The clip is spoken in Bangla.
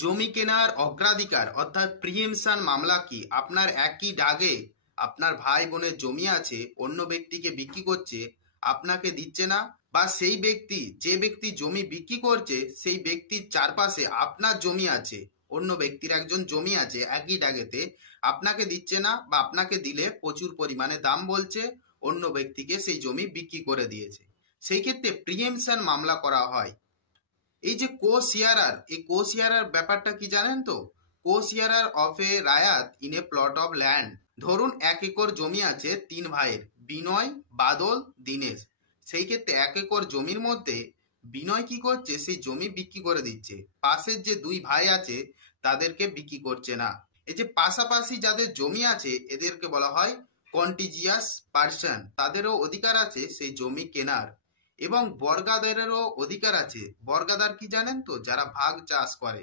জমি কেনার অগ্রাধিকার অর্থাৎ প্রিএমশন মামলা কি আপনার একই ডাগে আপনার ভাই বোনের জমি আছে, অন্য ব্যক্তিকে বিক্রি করছে, আপনাকে দিচ্ছে না, বা সেই ব্যক্তি যে ব্যক্তি জমি বিক্রি করছে সেই ব্যক্তির চারপাশে আপনার জমি আছে, অন্য ব্যক্তির একজন জমি আছে একই ডাগেতে, আপনাকে দিচ্ছে না বা আপনাকে দিলে প্রচুর পরিমাণে দাম বলছে, অন্য ব্যক্তিকে সেই জমি বিক্রি করে দিয়েছে, সেই ক্ষেত্রে প্রিএমশন মামলা করা হয়। এই যে কো শেয়ারার, এই কো শেয়ারার ব্যাপারটা কি জানেন তো? Co sharer of a raiyat in a plot of land. ধরুন 1 একর জমি আছে 3 ভাইয়ের, বিনয়, বাদল, দীনেশ। সেই ক্ষেত্রে 1 একর জমির মধ্যে বিনয় কি করছে, সেই জমি বিক্রি করে দিচ্ছে, পাশের যে 2 ভাই আছে তাদেরকে বিক্রি করছে না। এই যে পাশাপাশি যাদের জমি আছে এদেরকে বলা হয় কন্টিজিয়াস পার্সন, তাদেরও অধিকার আছে সেই জমি কেনার। এবং বর্গাদারেরও অধিকার আছে। বর্গাদার কি জানেন তো? যারা ভাগ চাষ করে।